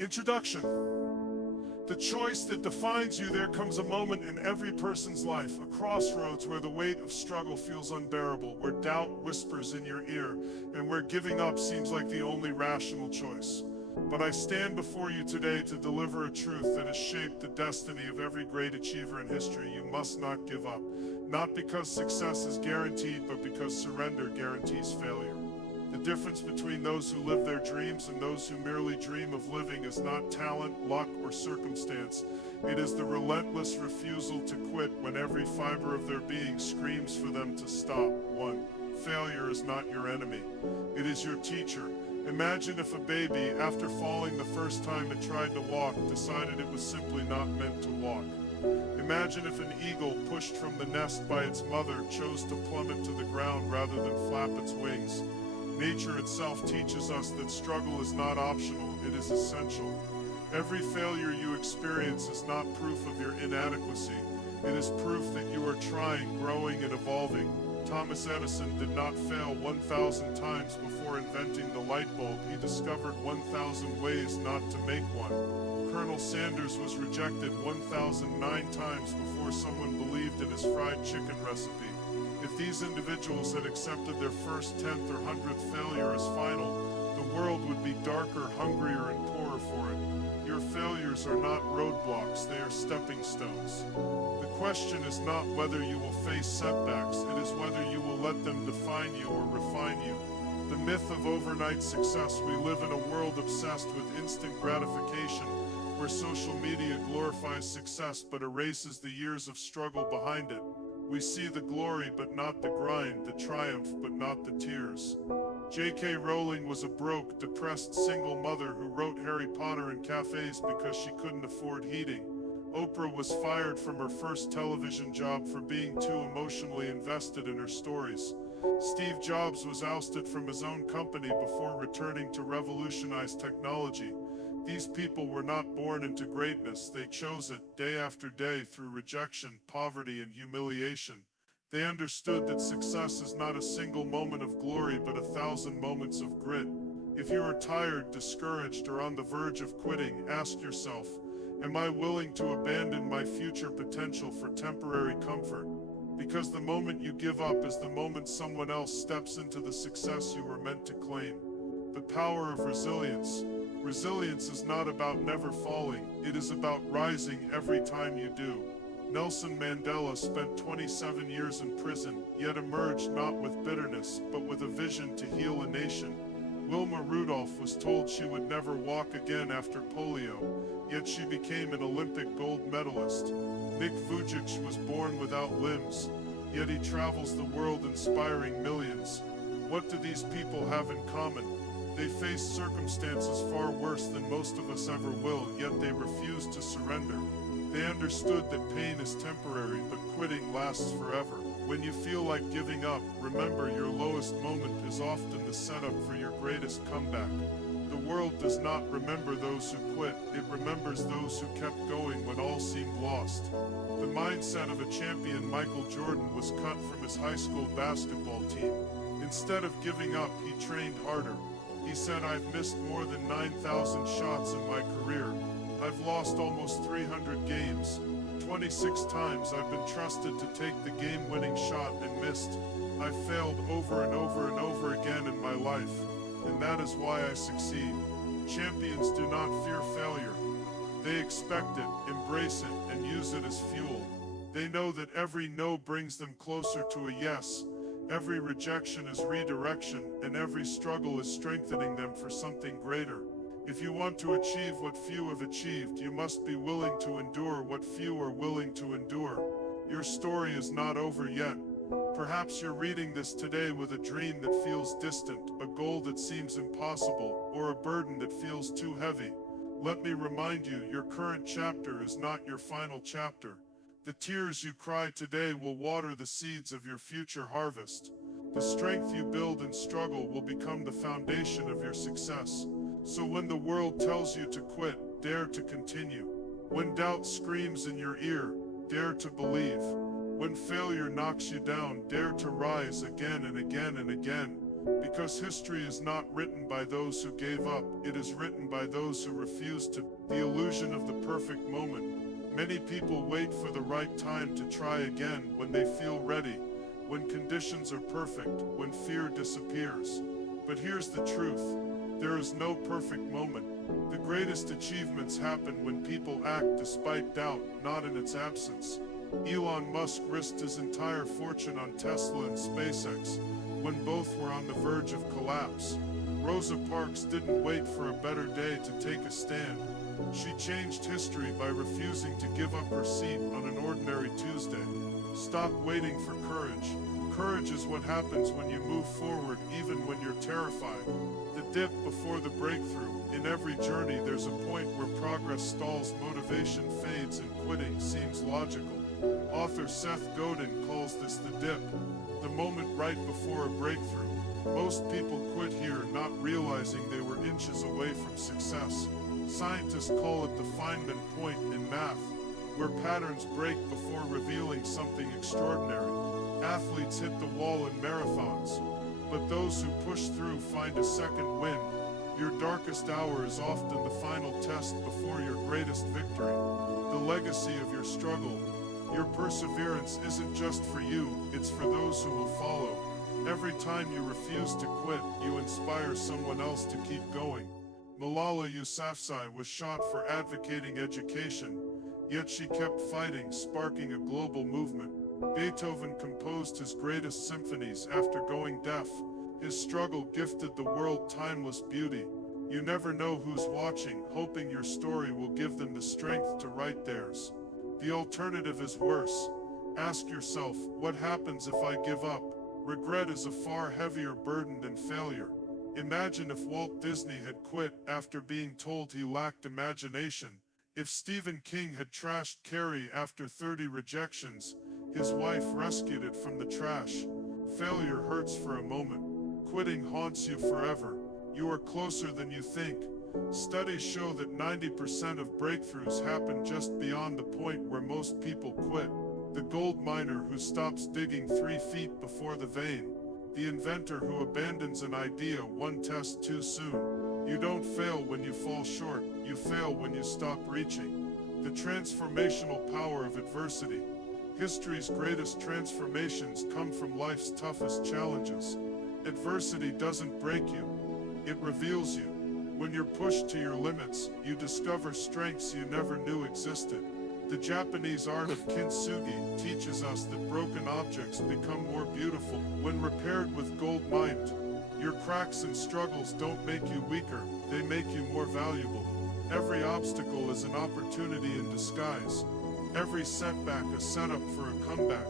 Introduction. The choice that defines you. There comes a moment in every person's life, a crossroads where the weight of struggle feels unbearable, where doubt whispers in your ear, and where giving up seems like the only rational choice. But I stand before you today to deliver a truth that has shaped the destiny of every great achiever in history. You must not give up. Not because success is guaranteed, but because surrender guarantees failure. The difference between those who live their dreams and those who merely dream of living is not talent, luck, or circumstance. It is the relentless refusal to quit when every fiber of their being screams for them to stop. 1. Failure is not your enemy. It is your teacher. Imagine if a baby, after falling the first time it tried to walk, decided it was simply not meant to walk. Imagine if an eagle, pushed from the nest by its mother, chose to plummet to the ground rather than flap its wings. Nature itself teaches us that struggle is not optional, it is essential. Every failure you experience is not proof of your inadequacy. It is proof that you are trying, growing, and evolving. Thomas Edison did not fail 1,000 times before inventing the light bulb. He discovered 1,000 ways not to make one. Colonel Sanders was rejected 1,009 times before someone believed in his fried chicken recipe. If these individuals had accepted their first 10th or 100th failure as final, the world would be darker, hungrier, and poorer for it. Your failures are not roadblocks, they are stepping stones. The question is not whether you will face setbacks, it is whether you will let them define you or refine you. The myth of overnight success. We live in a world obsessed with instant gratification, where social media glorifies success but erases the years of struggle behind it. We see the glory but not the grind, the triumph but not the tears. J.K. Rowling was a broke, depressed single mother who wrote Harry Potter in cafes because she couldn't afford heating. Oprah was fired from her first television job for being too emotionally invested in her stories. Steve Jobs was ousted from his own company before returning to revolutionize technology. These people were not born into greatness, they chose it day after day through rejection, poverty, and humiliation. They understood that success is not a single moment of glory but 1,000 moments of grit. If you are tired, discouraged, or on the verge of quitting, ask yourself, am I willing to abandon my future potential for temporary comfort? Because the moment you give up is the moment someone else steps into the success you were meant to claim. The power of resilience. Resilience is not about never falling, it is about rising every time you do. Nelson Mandela spent 27 years in prison, yet emerged not with bitterness, but with a vision to heal a nation. Wilma Rudolph was told she would never walk again after polio, yet she became an Olympic gold medalist. Nick Vujicic was born without limbs, yet he travels the world inspiring millions. What do these people have in common? They faced circumstances far worse than most of us ever will, yet they refused to surrender. They understood that pain is temporary, but quitting lasts forever. When you feel like giving up, remember your lowest moment is often the setup for your greatest comeback. The world does not remember those who quit, it remembers those who kept going when all seemed lost. The mindset of a champion. Michael Jordan was cut from his high school basketball team. Instead of giving up, he trained harder. He said, I've missed more than 9,000 shots in my career. I've lost almost 300 games. 26 times I've been trusted to take the game-winning shot and missed. I've failed over and over and over again in my life, and that is why I succeed. Champions do not fear failure. They expect it, embrace it, and use it as fuel. They know that every no brings them closer to a yes. Every rejection is redirection, and every struggle is strengthening them for something greater. If you want to achieve what few have achieved, you must be willing to endure what few are willing to endure. Your story is not over yet. Perhaps you're reading this today with a dream that feels distant, a goal that seems impossible, or a burden that feels too heavy. Let me remind you, your current chapter is not your final chapter. The tears you cry today will water the seeds of your future harvest. The strength you build in struggle will become the foundation of your success. So when the world tells you to quit, dare to continue. When doubt screams in your ear, dare to believe. When failure knocks you down, dare to rise again and again and again. Because history is not written by those who gave up, it is written by those who refused to. The illusion of the perfect moment. Many people wait for the right time to try again, when they feel ready, when conditions are perfect, when fear disappears. But here's the truth. There is no perfect moment. The greatest achievements happen when people act despite doubt, not in its absence. Elon Musk risked his entire fortune on Tesla and SpaceX, when both were on the verge of collapse. Rosa Parks didn't wait for a better day to take a stand. She changed history by refusing to give up her seat on an ordinary Tuesday. Stop waiting for courage. Courage is what happens when you move forward even when you're terrified. The dip before the breakthrough. In every journey there's a point where progress stalls, motivation fades, and quitting seems logical. Author Seth Godin calls this the dip, the moment right before a breakthrough. Most people quit here, not realizing they were inches away from success. Scientists call it the Feynman point in math, where patterns break before revealing something extraordinary. Athletes hit the wall in marathons, but those who push through find a second wind. Your darkest hour is often the final test before your greatest victory. The legacy of your struggle. Your perseverance isn't just for you, it's for those who will follow. Every time you refuse to quit, you inspire someone else to keep going. Malala Yousafzai was shot for advocating education, yet she kept fighting, sparking a global movement. Beethoven composed his greatest symphonies after going deaf. His struggle gifted the world timeless beauty. You never know who's watching, hoping your story will give them the strength to write theirs. The alternative is worse. Ask yourself, what happens if I give up? Regret is a far heavier burden than failure. Imagine if Walt Disney had quit after being told he lacked imagination. If Stephen King had trashed Carrie after 30 rejections, his wife rescued it from the trash. Failure hurts for a moment. Quitting haunts you forever. You are closer than you think. Studies show that 90% of breakthroughs happen just beyond the point where most people quit. The gold miner who stops digging 3 feet before the vein. The inventor who abandons an idea one test too soon. You don't fail when you fall short, you fail when you stop reaching. The transformational power of adversity. History's greatest transformations come from life's toughest challenges. Adversity doesn't break you, it reveals you. When you're pushed to your limits, you discover strengths you never knew existed. The Japanese art of kintsugi teaches us that broken objects become more beautiful when repaired with gold mined. Your cracks and struggles don't make you weaker, they make you more valuable. Every obstacle is an opportunity in disguise. Every setback a setup for a comeback.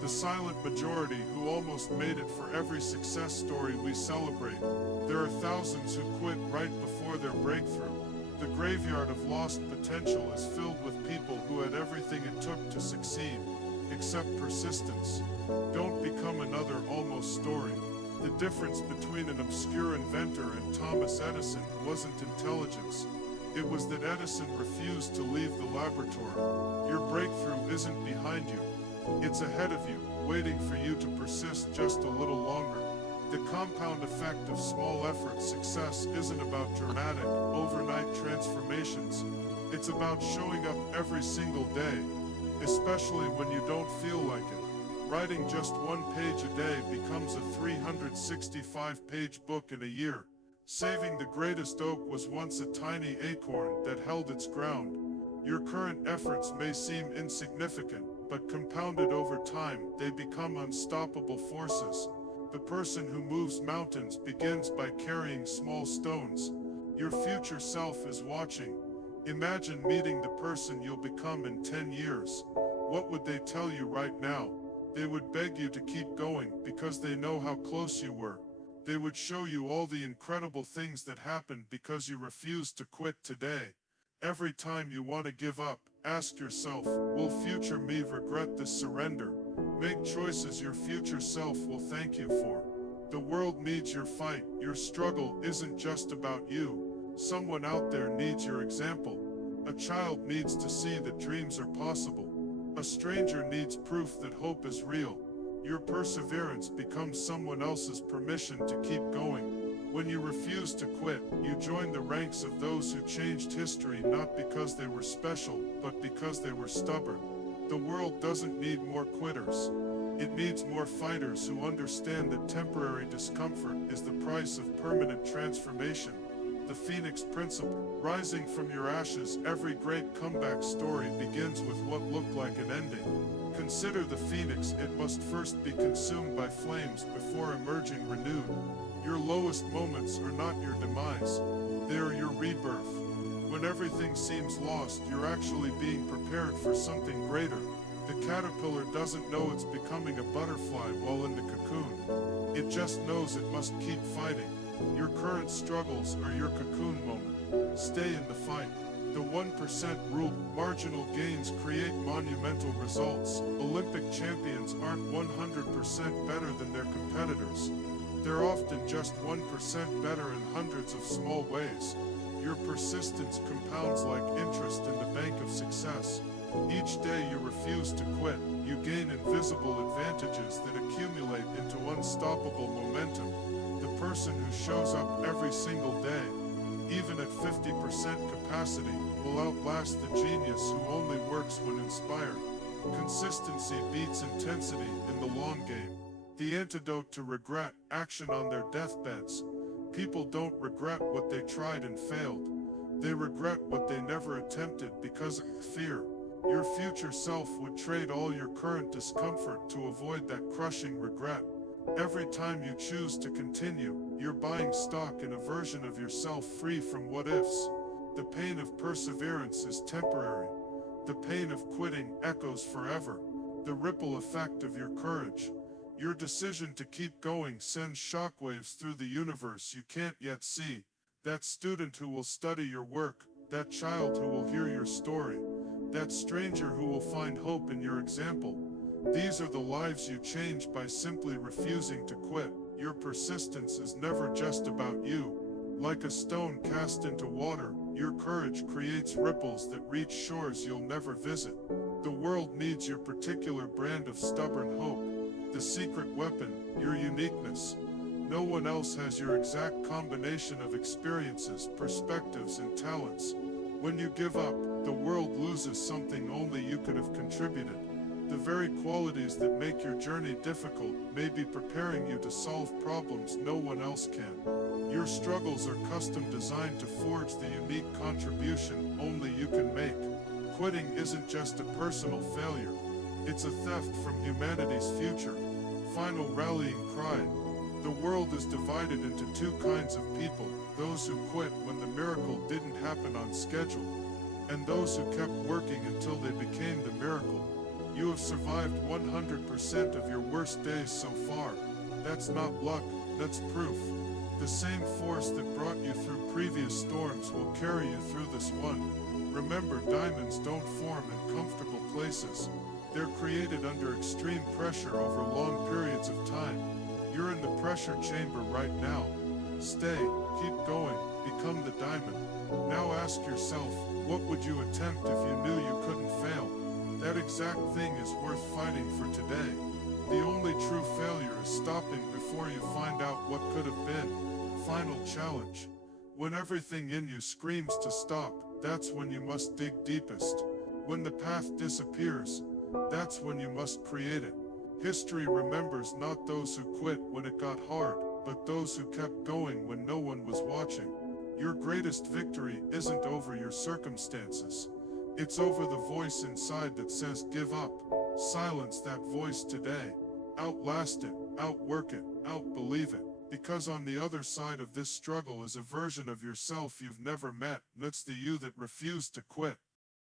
The silent majority who almost made it for every success story we celebrate. There are thousands who quit right before their breakthrough. The graveyard of lost potential is filled with people who had everything it took to succeed, except persistence. Don't become another almost story. The difference between an obscure inventor and Thomas Edison wasn't intelligence. It was that Edison refused to leave the laboratory. Your breakthrough isn't behind you. It's ahead of you, waiting for you to persist just a little longer. The compound effect of small effort success isn't about dramatic, overnight transformations. It's about showing up every single day, especially when you don't feel like it. Writing just 1 page a day becomes a 365-page book in a year. Saving the greatest oak was once a tiny acorn that held its ground. Your current efforts may seem insignificant, but compounded over time, they become unstoppable forces. The person who moves mountains begins by carrying small stones. Your future self is watching. Imagine meeting the person you'll become in 10 years. What would they tell you right now? They would beg you to keep going because they know how close you were. They would show you all the incredible things that happened because you refused to quit today. Every time you want to give up, ask yourself, will future me regret this surrender? Make choices your future self will thank you for. The world needs your fight. Your struggle isn't just about you. Someone out there needs your example. A child needs to see that dreams are possible. A stranger needs proof that hope is real. Your perseverance becomes someone else's permission to keep going. When you refuse to quit, you join the ranks of those who changed history not because they were special, but because they were stubborn. The world doesn't need more quitters. It needs more fighters who understand that temporary discomfort is the price of permanent transformation. The Phoenix Principle. Rising from your ashes, every great comeback story begins with what looked like an ending. Consider the phoenix, it must first be consumed by flames before emerging renewed. Your lowest moments are not your demise, they are your rebirth. When everything seems lost, you're actually being prepared for something greater. The caterpillar doesn't know it's becoming a butterfly while in the cocoon. It just knows it must keep fighting. Your current struggles are your cocoon moment. Stay in the fight. The 1% rule. Marginal gains create monumental results. Olympic champions aren't 100% better than their competitors. They're often just 1% better in hundreds of small ways. Your persistence compounds like interest in the bank of success. Each day you refuse to quit, you gain invisible advantages that accumulate into unstoppable momentum. The person who shows up every single day, even at 50% capacity, will outlast the genius who only works when inspired. Consistency beats intensity in the long game. The antidote to regret, action on their deathbeds. People don't regret what they tried and failed. They regret what they never attempted because of fear. Your future self would trade all your current discomfort to avoid that crushing regret. Every time you choose to continue, you're buying stock in a version of yourself free from what-ifs. The pain of perseverance is temporary. The pain of quitting echoes forever. The ripple effect of your courage. Your decision to keep going sends shockwaves through the universe you can't yet see. That student who will study your work, that child who will hear your story, that stranger who will find hope in your example. These are the lives you change by simply refusing to quit. Your persistence is never just about you. Like a stone cast into water, your courage creates ripples that reach shores you'll never visit. The world needs your particular brand of stubborn hope. The secret weapon, your uniqueness. No one else has your exact combination of experiences, perspectives, and talents. When you give up, the world loses something only you could have contributed. The very qualities that make your journey difficult may be preparing you to solve problems no one else can. Your struggles are custom designed to forge the unique contribution only you can make. Quitting isn't just a personal failure. It's a theft from humanity's future. Final rallying cry. The world is divided into two kinds of people, those who quit when the miracle didn't happen on schedule, and those who kept working until they became the miracle. You have survived 100% of your worst days so far. That's not luck, that's proof. The same force that brought you through previous storms will carry you through this one. Remember, diamonds don't form in comfortable places. They're created under extreme pressure over long periods of time. You're in the pressure chamber right now. Stay, keep going, become the diamond. Now ask yourself, what would you attempt if you knew you couldn't fail? That exact thing is worth fighting for today. The only true failure is stopping before you find out what could have been. Final challenge. When everything in you screams to stop, that's when you must dig deepest. When the path disappears, that's when you must create it. History remembers not those who quit when it got hard, but those who kept going when no one was watching. Your greatest victory isn't over your circumstances. It's over the voice inside that says give up. Silence that voice today. Outlast it, outwork it, outbelieve it. Because on the other side of this struggle is a version of yourself you've never met. That's the you that refused to quit.